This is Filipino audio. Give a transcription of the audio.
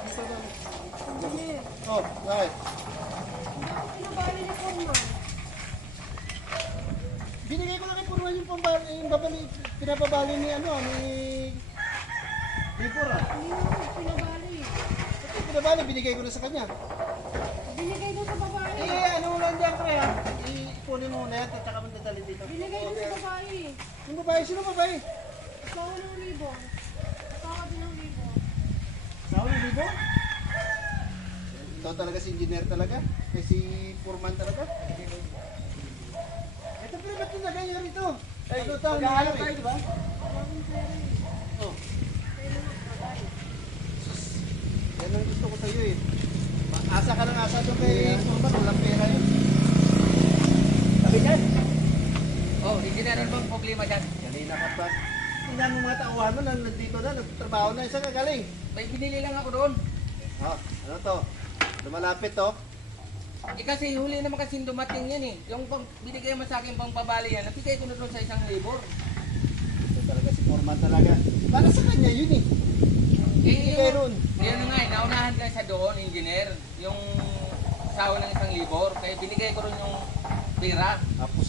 dito na. Engineer, Oh, bakit? pinabali ni Foreman. Binigay ko na kay Purman yung pinapabali ni ano, ni Libor ah. Hindi mo pinabali. Ito pinabali, binigay ko na sa kanya. Binigay doon sa babae. Ano mo lang dyan, pre ha? Ipunin mo na yan, at saka mo dadali dito. Binigay doon sa babae. Yung babae, sino babae? Asawa ng libon. Asawa din ng libon. Sao ni Libor? Ito talaga si engineer talaga? Eh si Purman talaga? Ito pre, ba't yung nagaya rito? Ano tayo nangyari? di ba? Maraming pera eh. Oh, Kailan magpatay? sus. Yan ang gusto ko sa'yo eh. Asa ka ng asa doon kay Purman, walang pera yun. Sabi dyan. Oh, engineer, ano bang problema dyan? Kanina ka pa. Tingnan mo mga tauhan mo na nandito na, nagtatrabaho na. Saan ka galing? May binili lang ako doon. Oh, ano to? Lumalapit to. Eh kasi huli naman kasi dumating yan eh. Yung pang binigay mo sa akin pang babali yan, nabigay ko na doon sa isang labor. Ito talaga si Purman talaga. Para sa kanya yun eh. Ibigay ron. Yun nga eh, naunahan ka sa doon, engineer. Yung asawa ng isang labor. Kaya binigay ko ron yung pera. Tapos